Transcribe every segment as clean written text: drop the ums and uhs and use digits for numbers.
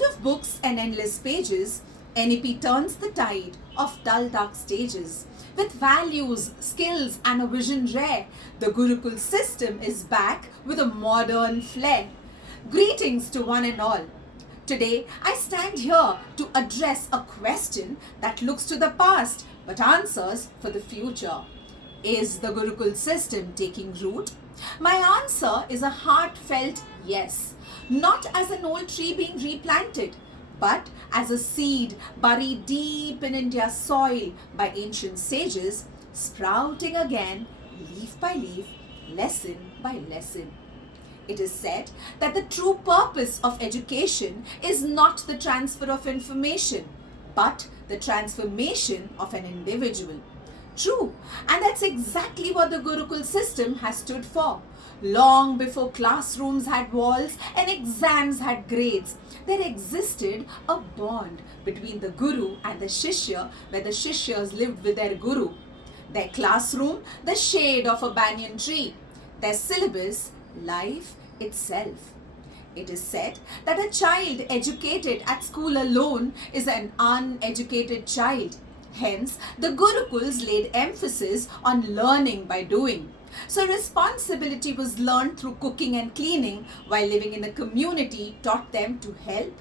Instead of books and endless pages, NEP turns the tide of dull dark stages. With values, skills and a vision rare, the Gurukul system is back with a modern flair. Greetings to one and all. Today, I stand here to address a question that looks to the past but answers for the future. Is the Gurukul system taking root? My answer is a heartfelt yes. Not as an old tree being replanted, but as a seed buried deep in India's soil by ancient sages, sprouting again, leaf by leaf, lesson by lesson. It is said that the true purpose of education is not the transfer of information, but the transformation of an individual. True, and that's exactly what the Gurukul system has stood for. Long before classrooms had walls and exams had grades, there existed a bond between the Guru and the Shishya, where the Shishyas lived with their Guru. Their classroom, the shade of a banyan tree. Their syllabus, life itself. It is said that a child educated at school alone is an uneducated child. Hence, the Gurukuls laid emphasis on learning by doing. So responsibility was learned through cooking and cleaning, while living in the community taught them to help,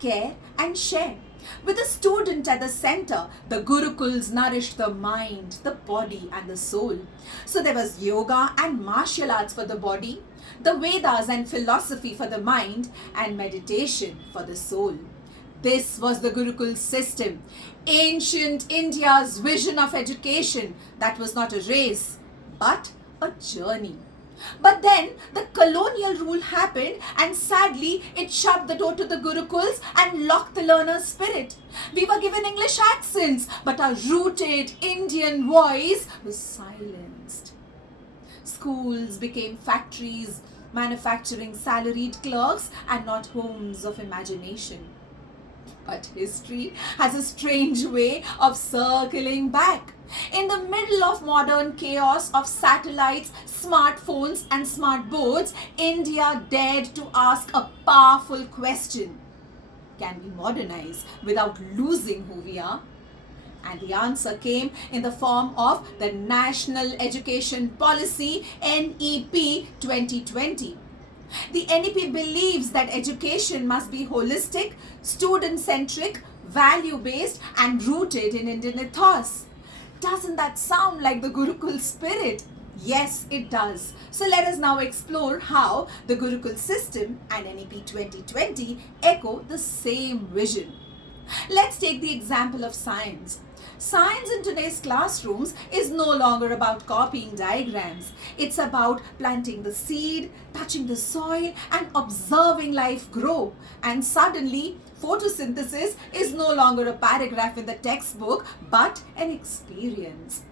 care and share. With the student at the center, the Gurukuls nourished the mind, the body and the soul. So there was yoga and martial arts for the body, the Vedas and philosophy for the mind, and meditation for the soul. This was the Gurukul system, ancient India's vision of education that was not a race, but a journey. But then the colonial rule happened and sadly it shut the door to the Gurukuls and locked the learner's spirit. We were given English accents, but our rooted Indian voice was silenced. Schools became factories, manufacturing salaried clerks and not homes of imagination. But history has a strange way of circling back. In the middle of modern chaos of satellites, smartphones and smart boards, India dared to ask a powerful question. Can we modernize without losing who we are? And the answer came in the form of the National Education Policy NEP 2020. The NEP believes that education must be holistic, student-centric, value-based and rooted in Indian ethos. Doesn't that sound like the Gurukul spirit? Yes, it does. So let us now explore how the Gurukul system and NEP 2020 echo the same vision. Let's take the example of science. Science in today's classrooms is no longer about copying diagrams. It's about planting the seed, touching the soil and observing life grow. And suddenly, photosynthesis is no longer a paragraph in the textbook, but an experience.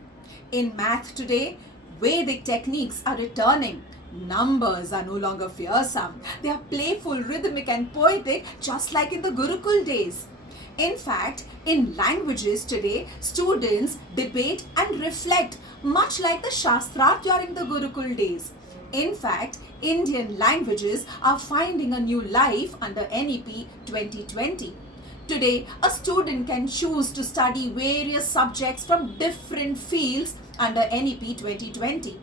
In math today, Vedic techniques are returning. Numbers are no longer fearsome. They are playful, rhythmic and poetic, just like in the Gurukul days. In fact, in languages today, students debate and reflect, much like the Shastra during the Gurukul days. In fact, Indian languages are finding a new life under NEP 2020. Today, a student can choose to study various subjects from different fields under NEP 2020.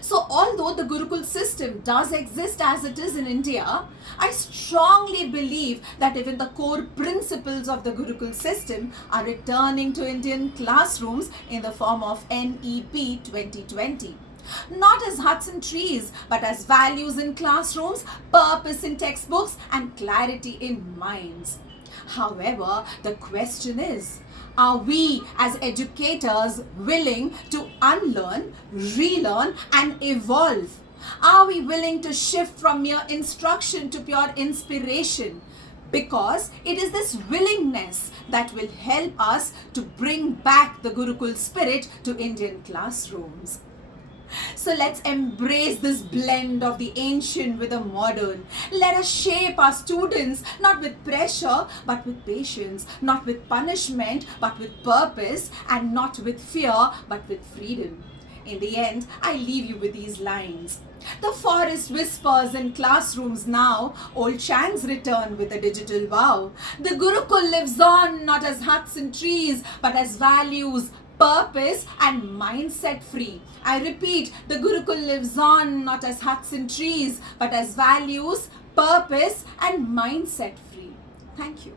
So although the Gurukul system does exist as it is in India, I strongly believe that even the core principles of the Gurukul system are returning to Indian classrooms in the form of NEP 2020. Not as huts and trees, but as values in classrooms, purpose in textbooks and clarity in minds. However, the question is, are we as educators willing to unlearn, relearn and evolve? Are we willing to shift from mere instruction to pure inspiration? Because it is this willingness that will help us to bring back the Gurukul spirit to Indian classrooms. So let's embrace this blend of the ancient with the modern. Let us shape our students not with pressure but with patience, not with punishment but with purpose, and not with fear but with freedom. In the end, I leave you with these lines. The forest whispers in classrooms now, old Changs return with a digital vow. The Gurukul lives on not as huts and trees, but as values, purpose and mindset free. I repeat, the Gurukul lives on not as huts and trees, but as values, purpose and mindset free. Thank you.